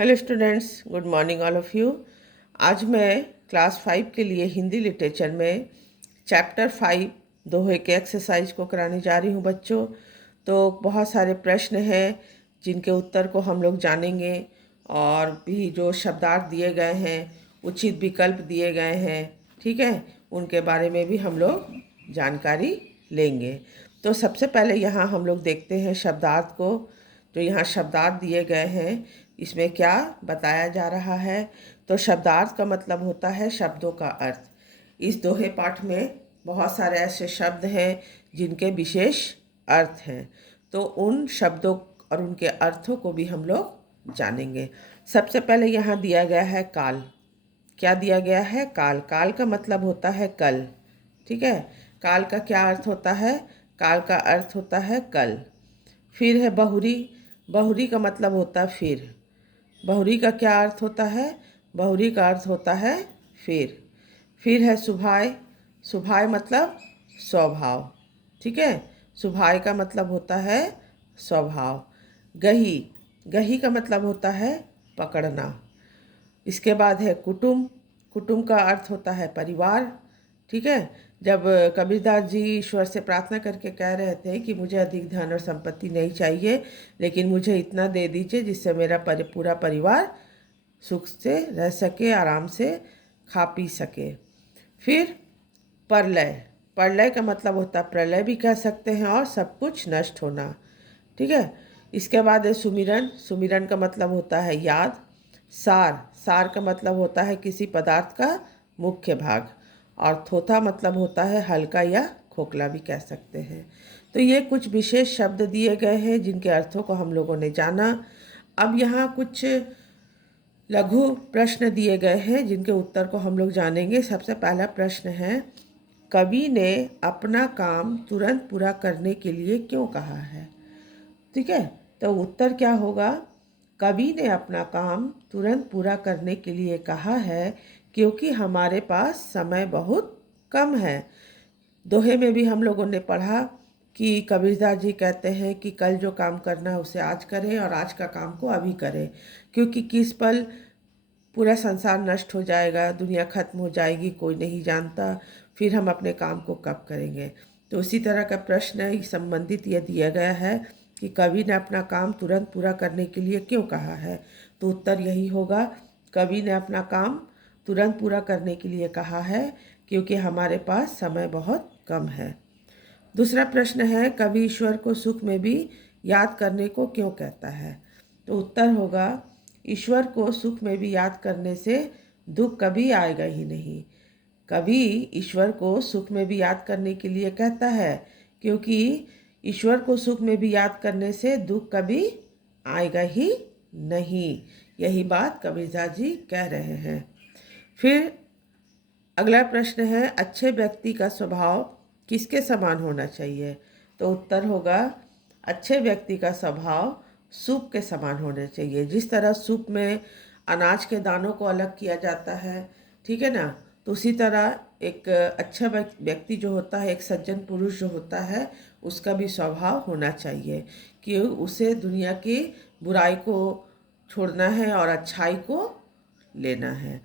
Hello students, good morning all of you. आज मैं class 5 के लिए हिंदी लिटरेचर में चैप्टर 5 दोहे के एक्सरसाइज को कराने जा रही हूँ बच्चों। तो बहुत सारे प्रश्न हैं जिनके उत्तर को हम लोग जानेंगे और भी जो शब्दार्थ दिए गए हैं, उचित विकल्प दिए गए हैं, ठीक है, उनके बारे में भी हम लोग जानकारी लेंगे। तो सबसे पहले यहाँ हम लोग देखते हैं शब्दार्थ को। जो यहाँ शब्दार्थ दिए गए हैं इसमें क्या बताया जा रहा है। तो शब्दार्थ का मतलब होता है शब्दों का अर्थ। इस दोहे पाठ में बहुत सारे ऐसे शब्द हैं जिनके विशेष अर्थ हैं, तो उन शब्दों और उनके अर्थों को भी हम लोग जानेंगे। सबसे पहले यहाँ दिया गया है काल। क्या दिया गया है? काल। काल का मतलब होता है कल, ठीक है। काल का क्या अर्थ होता है? काल का अर्थ होता है कल। फिर है बहुरी। बहुरी का मतलब होता है फिर। बहुरी का क्या अर्थ होता है? बहुरी का अर्थ होता है फिर। फिर है सुभाय। सुभाय मतलब स्वभाव, ठीक है। सुभाय का मतलब होता है स्वभाव। गही। गही का मतलब होता है पकड़ना। इसके बाद है कुटुंब। कुटुंब का अर्थ होता है परिवार, ठीक है। जब कबीरदास जी ईश्वर से प्रार्थना करके कह रहे थे कि मुझे अधिक धन और संपत्ति नहीं चाहिए, लेकिन मुझे इतना दे दीजिए जिससे मेरा पूरा परिवार सुख से रह सके, आराम से खा पी सके। फिर प्रलय। प्रलय का मतलब होता है प्रलय भी कह सकते हैं और सब कुछ नष्ट होना, ठीक है। इसके बाद है सुमिरन। सुमिरन का मतलब होता है याद। सार। सार का मतलब होता है किसी पदार्थ का मुख्य भाग। और थोथा मतलब होता है हल्का या खोखला भी कह सकते हैं। तो ये कुछ विशेष शब्द दिए गए हैं जिनके अर्थों को हम लोगों ने जाना। अब यहाँ कुछ लघु प्रश्न दिए गए हैं जिनके उत्तर को हम लोग जानेंगे। सबसे पहला प्रश्न है, कवि ने अपना काम तुरंत पूरा करने के लिए क्यों कहा है? ठीक है, तो उत्तर क्या होगा? कवि ने अपना काम तुरंत पूरा करने के लिए कहा है क्योंकि हमारे पास समय बहुत कम है। दोहे में भी हम लोगों ने पढ़ा कि कबीरदास जी कहते हैं कि कल जो काम करना है उसे आज करें और आज का काम को अभी करें, क्योंकि किस पल पूरा संसार नष्ट हो जाएगा, दुनिया खत्म हो जाएगी, कोई नहीं जानता। फिर हम अपने काम को कब करेंगे? तो उसी तरह का प्रश्न संबंधित यह दिया गया है कि कवि ने अपना काम तुरंत पूरा करने के लिए क्यों कहा है। तो उत्तर यही होगा, कवि ने अपना काम तुरंत पूरा करने के लिए कहा है क्योंकि हमारे पास समय बहुत कम है। दूसरा प्रश्न है, कवि ईश्वर को सुख में भी याद करने को क्यों कहता है? तो उत्तर होगा, ईश्वर को सुख में भी याद करने से दुख कभी आएगा ही नहीं। कवि ईश्वर को सुख में भी याद करने के लिए कहता है क्योंकि ईश्वर को सुख में भी याद करने से दुख कभी आएगा ही नहीं। यही बात कबीरदास जी कह रहे हैं। फिर अगला प्रश्न है, अच्छे व्यक्ति का स्वभाव किसके समान होना चाहिए? तो उत्तर होगा, अच्छे व्यक्ति का स्वभाव सूप के समान होना चाहिए। जिस तरह सूप में अनाज के दानों को अलग किया जाता है, ठीक है ना, तो उसी तरह एक अच्छा व्यक्ति जो होता है, एक सज्जन पुरुष जो होता है, उसका भी स्वभाव होना चाहिए कि उसे दुनिया की बुराई को छोड़ना है और अच्छाई को लेना है।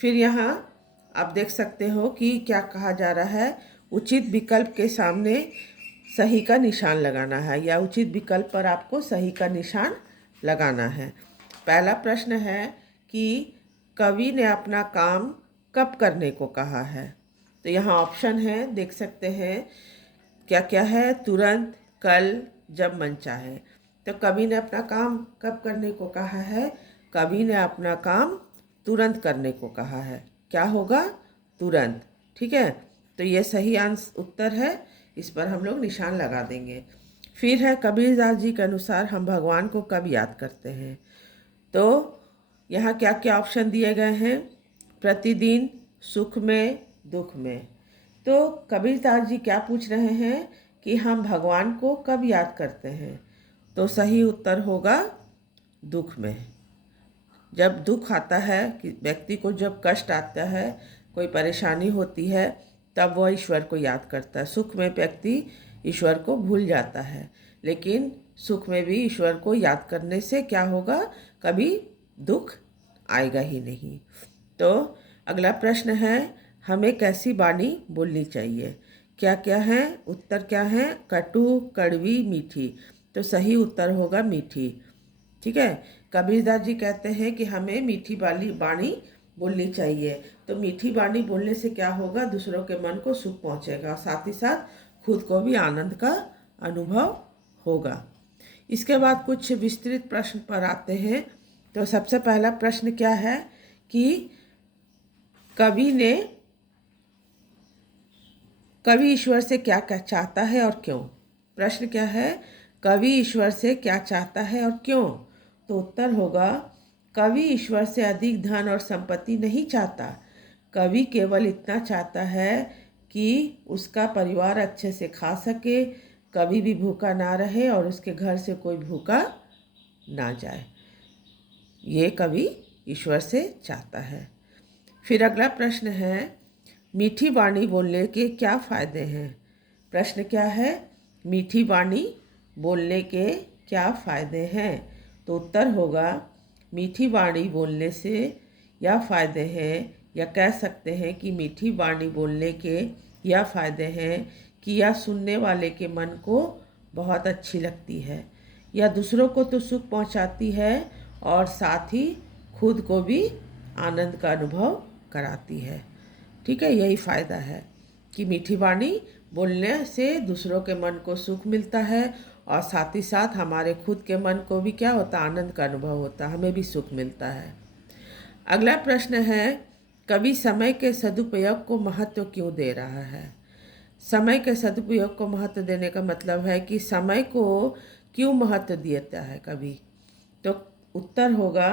फिर यहाँ आप देख सकते हो कि क्या कहा जा रहा है, उचित विकल्प के सामने सही का निशान लगाना है, या उचित विकल्प पर आपको सही का निशान लगाना है। पहला प्रश्न है कि कवि ने अपना काम कब करने को कहा है। तो यहाँ ऑप्शन है, देख सकते हैं क्या क्या है, तुरंत, कल, जब मन चाहे। तो कवि ने अपना काम कब करने को कहा है? कवि ने अपना काम तुरंत करने को कहा है। क्या होगा? तुरंत, ठीक है। तो ये सही उत्तर है, इस पर हम लोग निशान लगा देंगे। फिर है, कबीरदास जी के अनुसार हम भगवान को कब याद करते हैं? तो यहाँ क्या क्या ऑप्शन दिए गए हैं? प्रतिदिन, सुख में, दुख में। तो कबीरदास जी क्या पूछ रहे हैं कि हम भगवान को कब याद करते हैं? तो सही उत्तर होगा दुख में। जब दुख आता है, कि व्यक्ति को जब कष्ट आता है, कोई परेशानी होती है, तब वह ईश्वर को याद करता है। सुख में व्यक्ति ईश्वर को भूल जाता है, लेकिन सुख में भी ईश्वर को याद करने से क्या होगा? कभी दुख आएगा ही नहीं। तो अगला प्रश्न है, हमें कैसी वाणी बोलनी चाहिए? क्या क्या है? उत्तर क्या है? कटु, कड़वी, मीठी। तो सही उत्तर होगा मीठी। ठीक है। कबीरदास जी कहते हैं कि हमें मीठी वाली वाणी बोलनी चाहिए। तो मीठी वाणी बोलने से क्या होगा? दूसरों के मन को सुख पहुंचेगा, साथ ही साथ खुद को भी आनंद का अनुभव होगा। इसके बाद कुछ विस्तृत प्रश्न पर आते हैं। तो सबसे पहला प्रश्न क्या है कि कवि ईश्वर से क्या क्या चाहता है और क्यों? प्रश्न क्या है? कवि ईश्वर से क्या चाहता है और क्यों? तो उत्तर होगा, कवि ईश्वर से अधिक धन और संपत्ति नहीं चाहता। कवि केवल इतना चाहता है कि उसका परिवार अच्छे से खा सके, कभी भी भूखा ना रहे और उसके घर से कोई भूखा ना जाए। ये कवि ईश्वर से चाहता है। फिर अगला प्रश्न है, मीठी वाणी बोलने के क्या फ़ायदे हैं? प्रश्न क्या है? मीठी वाणी बोलने के क्या फ़ायदे हैं? तो उत्तर होगा, मीठी वाणी बोलने से यह फ़ायदे हैं, या कह सकते हैं कि मीठी वाणी बोलने के यह फ़ायदे हैं कि यह सुनने वाले के मन को बहुत अच्छी लगती है। यह दूसरों को तो सुख पहुंचाती है और साथ ही खुद को भी आनंद का अनुभव कराती है। ठीक है, यही फ़ायदा है कि मीठी वाणी बोलने से दूसरों के मन को सुख मिलता है और साथ ही साथ हमारे खुद के मन को भी क्या होता है? आनंद का अनुभव होता है, हमें भी सुख मिलता है। अगला प्रश्न है, कवि समय के सदुपयोग को महत्व क्यों दे रहा है? समय के सदुपयोग को महत्व देने का मतलब है कि समय को क्यों महत्व देता है कवि? तो उत्तर होगा,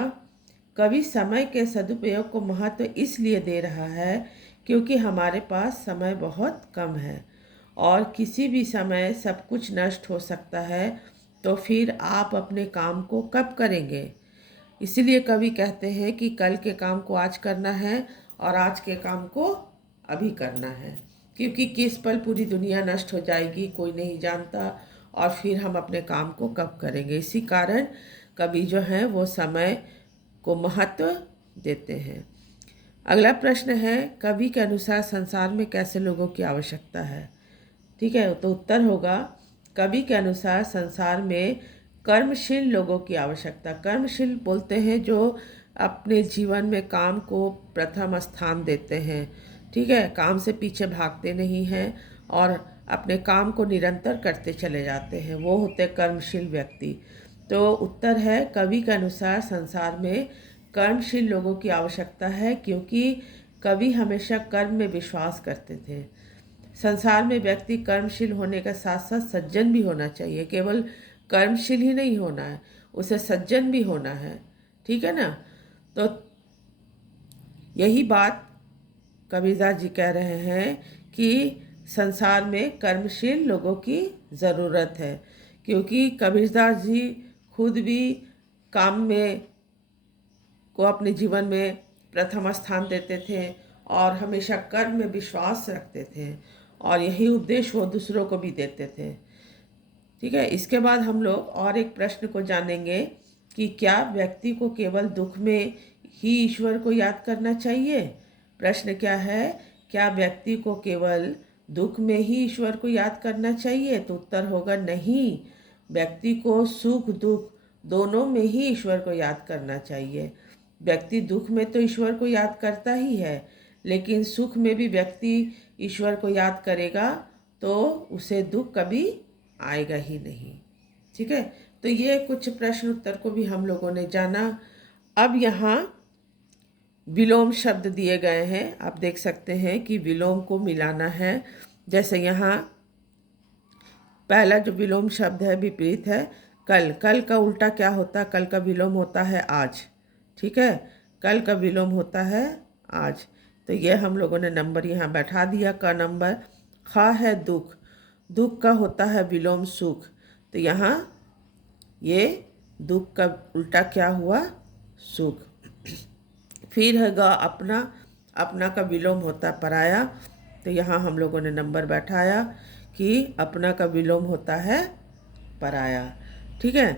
कवि समय के सदुपयोग को महत्व इसलिए दे रहा है क्योंकि हमारे पास समय बहुत कम है और किसी भी समय सब कुछ नष्ट हो सकता है। तो फिर आप अपने काम को कब करेंगे? इसीलिए कवि कहते हैं कि कल के काम को आज करना है और आज के काम को अभी करना है, क्योंकि किस पल पूरी दुनिया नष्ट हो जाएगी कोई नहीं जानता, और फिर हम अपने काम को कब करेंगे। इसी कारण कवि जो हैं वो समय को महत्व देते हैं। अगला प्रश्न है, कवि के अनुसार संसार में कैसे लोगों की आवश्यकता है? ठीक है, तो उत्तर होगा, कवि के अनुसार संसार में कर्मशील लोगों की आवश्यकता। कर्मशील बोलते हैं जो अपने जीवन में काम को प्रथम स्थान देते हैं। ठीक है, काम से पीछे भागते नहीं हैं और अपने काम को निरंतर करते चले जाते हैं, वो होते कर्मशील व्यक्ति। तो उत्तर है, कवि के अनुसार संसार में कर्मशील लोगों की आवश्यकता है क्योंकि कवि हमेशा कर्म में विश्वास करते थे। संसार में व्यक्ति कर्मशील होने के साथ साथ सज्जन भी होना चाहिए। केवल कर्मशील ही नहीं होना है, उसे सज्जन भी होना है। ठीक है ना? तो यही बात कबीरदास जी कह रहे हैं कि संसार में कर्मशील लोगों की ज़रूरत है, क्योंकि कबीरदास जी खुद भी काम में को अपने जीवन में प्रथम स्थान देते थे और हमेशा कर्म में विश्वास रखते थे, और यही उपदेश वो दूसरों को भी देते थे। ठीक है, इसके बाद हम लोग और एक प्रश्न को जानेंगे कि क्या व्यक्ति को केवल दुख में ही ईश्वर को याद करना चाहिए? प्रश्न क्या है, क्या व्यक्ति को केवल दुख में ही ईश्वर को याद करना चाहिए? तो उत्तर होगा नहीं, व्यक्ति को सुख दुख दोनों में ही ईश्वर को याद करना चाहिए। व्यक्ति दुख में तो ईश्वर को याद करता ही है, लेकिन सुख में भी व्यक्ति ईश्वर को याद करेगा तो उसे दुख कभी आएगा ही नहीं। ठीक है, तो ये कुछ प्रश्न उत्तर को भी हम लोगों ने जाना। अब यहाँ विलोम शब्द दिए गए हैं, आप देख सकते हैं कि विलोम को मिलाना है। जैसे यहाँ पहला जो विलोम शब्द है विपरीत है, कल। कल का उल्टा क्या होता है? कल का विलोम होता है आज। ठीक है, कल का विलोम होता है आज। तो ये हम लोगों ने नंबर यहाँ बैठा दिया। का नंबर खा है दुख, दुख का होता है विलोम सुख। तो यहाँ ये दुख का उल्टा क्या हुआ? सुख। फिर हैगा अपना, अपना का विलोम होता पराया। तो यहाँ हम लोगों ने नंबर बैठाया कि अपना का विलोम होता है पराया। ठीक है,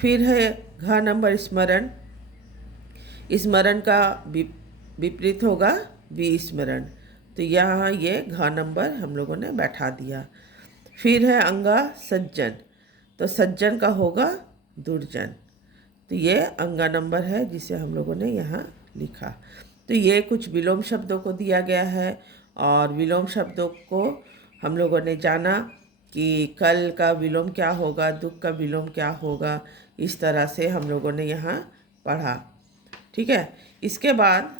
फिर है घ नंबर स्मरण। स्मरण का विपरीत होगा विस्मरण। तो यहाँ ये घ नंबर हम लोगों ने बैठा दिया। फिर है अंगा सज्जन, तो सज्जन का होगा दुर्जन। तो ये अंगा नंबर है जिसे हम लोगों ने यहाँ लिखा। तो ये कुछ विलोम शब्दों को दिया गया है, और विलोम शब्दों को हम लोगों ने जाना कि कल का विलोम क्या होगा, दुख का विलोम क्या होगा, इस तरह से हम लोगों ने यहाँ पढ़ा। ठीक है। इसके बाद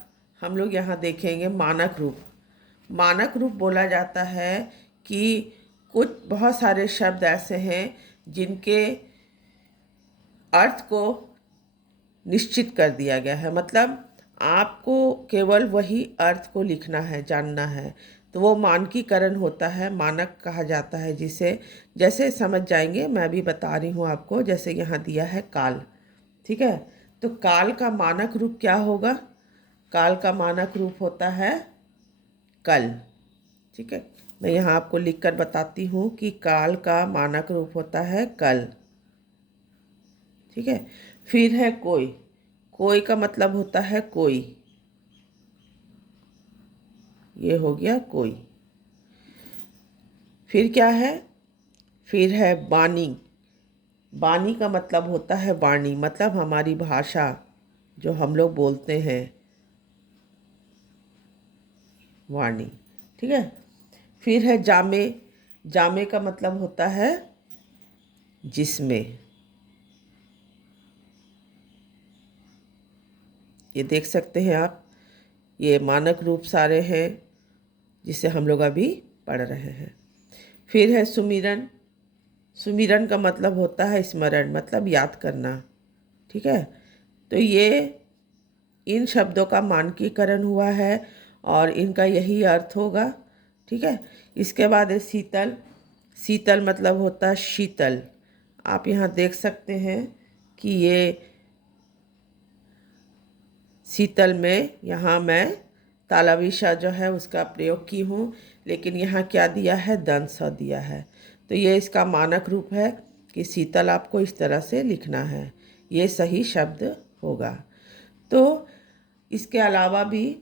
हम लोग यहाँ देखेंगे मानक रूप। मानक रूप बोला जाता है कि कुछ बहुत सारे शब्द ऐसे हैं जिनके अर्थ को निश्चित कर दिया गया है, मतलब आपको केवल वही अर्थ को लिखना है, जानना है, तो वो मानकीकरण होता है, मानक कहा जाता है जिसे। जैसे समझ जाएंगे, मैं भी बता रही हूँ आपको। जैसे यहाँ दिया है काल, ठीक है, तो काल का मानक रूप क्या होगा? काल का मानक रूप होता है कल। ठीक है, मैं यहाँ आपको लिखकर बताती हूँ कि काल का मानक रूप होता है कल। ठीक है। फिर है कोई। कोई का मतलब होता है कोई, ये हो गया कोई। फिर क्या है? फिर है बानी। बानी का मतलब होता है वाणी, मतलब हमारी भाषा जो हम लोग बोलते हैं, वाणी। ठीक है। फिर है जामे। जामे का मतलब होता है जिसमें। ये देख सकते हैं आप, ये मानक रूप सारे हैं जिसे हम लोग अभी पढ़ रहे हैं। फिर है सुमिरन। सुमिरन का मतलब होता है स्मरण, मतलब याद करना। ठीक है। तो ये इन शब्दों का मानकीकरण हुआ है और इनका यही अर्थ होगा। ठीक है। इसके बाद है शीतल। शीतल मतलब होता है शीतल। आप यहाँ देख सकते हैं कि ये शीतल में यहाँ मैं तालवी श जो है उसका प्रयोग की हूँ, लेकिन यहाँ क्या दिया है? दंत स दिया है। तो ये इसका मानक रूप है कि शीतल आपको इस तरह से लिखना है, ये सही शब्द होगा। तो इसके अलावा भी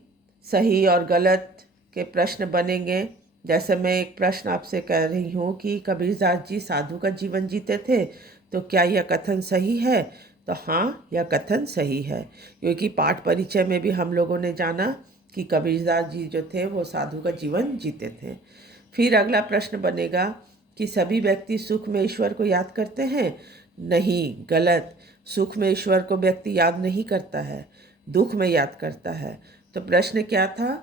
सही और गलत के प्रश्न बनेंगे। जैसे मैं एक प्रश्न आपसे कह रही हूँ कि कबीरदास जी साधु का जीवन जीते थे, तो क्या यह कथन सही है? तो हाँ, यह कथन सही है, क्योंकि पाठ परिचय में भी हम लोगों ने जाना कि कबीरदास जी जो थे वो साधु का जीवन जीते थे। फिर अगला प्रश्न बनेगा कि सभी व्यक्ति सुख में ईश्वर को याद करते हैं? नहीं, गलत। सुख में ईश्वर को व्यक्ति याद नहीं करता है, दुख में याद करता है। तो प्रश्न क्या था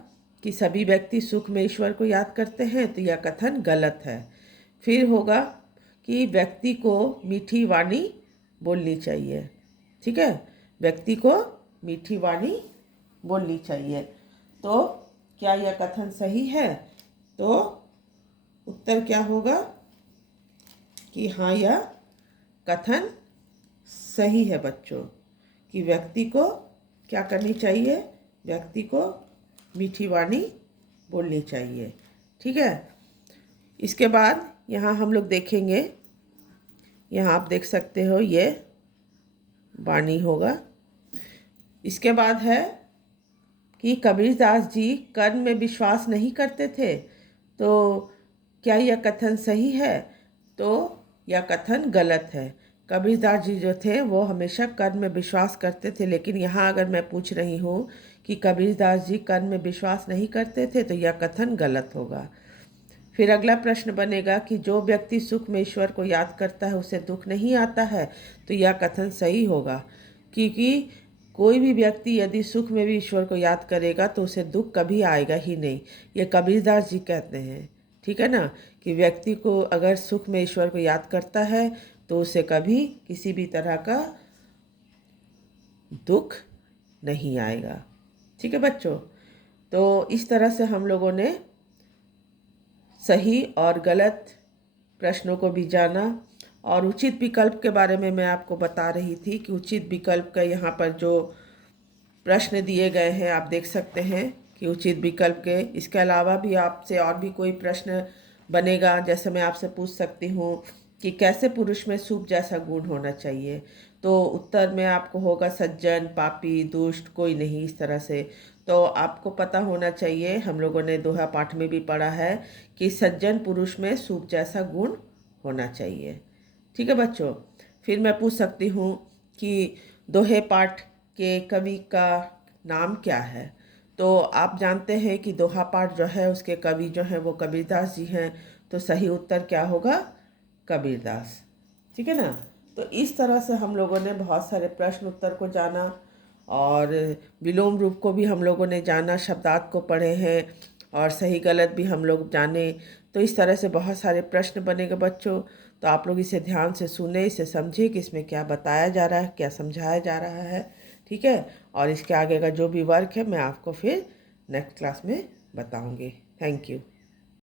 कि सभी व्यक्ति सुख में ईश्वर को याद करते हैं, तो यह कथन गलत है। फिर होगा कि व्यक्ति को मीठी वाणी बोलनी चाहिए। ठीक है, व्यक्ति को मीठी वाणी बोलनी चाहिए। तो क्या यह कथन सही है? तो उत्तर क्या होगा कि हाँ, यह कथन सही है बच्चों, कि व्यक्ति को क्या करनी चाहिए? व्यक्ति को मीठी वाणी बोलनी चाहिए। ठीक है। इसके बाद यहाँ हम लोग देखेंगे, यहाँ आप देख सकते हो ये वाणी होगा। इसके बाद है कि कबीरदास जी कर्म में विश्वास नहीं करते थे, तो क्या यह कथन सही है? तो यह कथन गलत है। कबीरदास जी जो थे वो हमेशा कर्म में विश्वास करते थे, लेकिन यहाँ अगर मैं पूछ रही हूँ कि कबीरदास जी कर्म में विश्वास नहीं करते थे, तो यह कथन गलत होगा। फिर अगला प्रश्न बनेगा कि जो व्यक्ति सुख में ईश्वर को याद करता है उसे दुख नहीं आता है, तो यह कथन सही होगा, क्योंकि कोई भी व्यक्ति यदि सुख में भी ईश्वर को याद करेगा तो उसे दुख कभी आएगा ही नहीं। ये कबीरदास जी कहते हैं, ठीक है ना, कि व्यक्ति को अगर सुख में ईश्वर को याद करता है तो उसे कभी किसी भी तरह का दुख नहीं आएगा। ठीक है बच्चों, तो इस तरह से हम लोगों ने सही और गलत प्रश्नों को भी जाना। और उचित विकल्प के बारे में मैं आपको बता रही थी कि उचित विकल्प का यहाँ पर जो प्रश्न दिए गए हैं आप देख सकते हैं कि उचित विकल्प के। इसके अलावा भी आपसे और भी कोई प्रश्न बनेगा, जैसे मैं आपसे पूछ सकती हूँ कि कैसे पुरुष में सूप जैसा गुण होना चाहिए, तो उत्तर में आपको होगा सज्जन, पापी, दुष्ट, कोई नहीं, इस तरह से। तो आपको पता होना चाहिए, हम लोगों ने दोहा पाठ में भी पढ़ा है कि सज्जन पुरुष में सूप जैसा गुण होना चाहिए। ठीक है बच्चों। फिर मैं पूछ सकती हूँ कि दोहे पाठ के कवि का नाम क्या है। तो आप जानते हैं कि दोहा पाठ जो है उसके कवि जो हैं वो कबीरदास जी हैं। तो सही उत्तर क्या होगा? कबीरदास। ठीक है ना। तो इस तरह से हम लोगों ने बहुत सारे प्रश्न उत्तर को जाना और विलोम रूप को भी हम लोगों ने जाना, शब्दार्थ को पढ़े हैं और सही गलत भी हम लोग जाने। तो इस तरह से बहुत सारे प्रश्न बनेंगे बच्चों। तो आप लोग इसे ध्यान से सुने, इसे समझे कि इसमें क्या बताया जा रहा है, क्या समझाया जा रहा है। ठीक है। और इसके आगे का जो भी वर्क है मैं आपको फिर नेक्स्ट क्लास में बताऊंगी। Thank you.